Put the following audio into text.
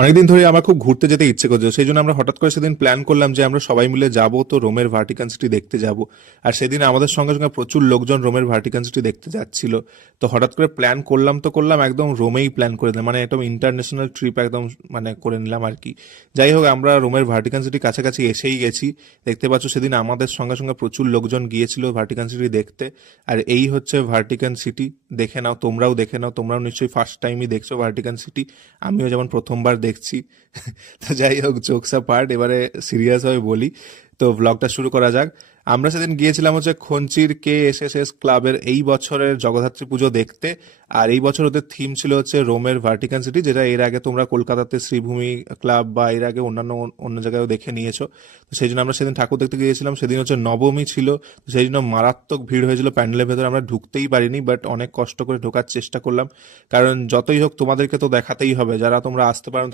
অনেকদিন ধরে আমার খুব ঘুরতে যেতে ইচ্ছে করছে, সেই জন্য আমরা হঠাৎ করে সেদিন প্ল্যান করলাম যে আমরা সবাই মিলে যাব, তো রোমের ভার্টিকান সিটি দেখতে যাব। আর সেদিন আমাদের সঙ্গে সঙ্গে প্রচুর লোকজন রোমের ভার্টিকান সিটি দেখতে যাচ্ছিল। তো হঠাৎ করে প্ল্যান করলাম, তো করলাম একদম রোমেই প্ল্যান করে দিলাম, মানে একদম ইন্টারন্যাশনাল ট্রিপ একদম মানে করে নিলাম আর কি। যাই হোক, আমরা রোমের ভার্টিকান সিটি কাছাকাছি এসেই গেছি। দেখতে পাচ্ছ সেদিন আমাদের সঙ্গে সঙ্গে প্রচুর লোকজন গিয়েছিল ভার্টিকান সিটি দেখতে। আর এই হচ্ছে ভার্টিকান সিটি। দেখে নাও, তোমরাও দেখে নাও, তোমরাও নিশ্চয়ই ফার্স্ট টাইমই দেখছো ভার্টিকান সিটি। আমিও যেমন প্রথমবার দেখছি। তো যাই হোক, জোকস পার্ট, এবারে সিরিয়াস হয়ে বলি। তো ব্লগটা শুরু করা যাক। আমরা সেদিন গিয়েছিলাম হচ্ছে খঞ্চির KSS ক্লাবের এই বছরের জগদ্ধাত্রী পুজো দেখতে। আর এই বছর ওদের থিম ছিল হচ্ছে রোমের ভার্টিকান সিটি, যেটা এর আগে তোমরা কলকাতাতে শ্রীভূমি ক্লাব বা এর আগে অন্যান্য অন্য জায়গায়ও দেখে নিয়েছো। তো সেই জন্য আমরা সেদিন ঠাকুর দেখতে গিয়েছিলাম। সেদিন হচ্ছে নবমী ছিল, তো সেই জন্য মারাত্মক ভিড় হয়েছিল প্যান্ডেলের ভেতরে। আমরা ঢুকতেই পারিনি, বাট অনেক কষ্ট করে ঢোকার চেষ্টা করলাম, কারণ যতই হোক তোমাদেরকে তো দেখাতেই হবে। যারা তোমরা আসতে পারো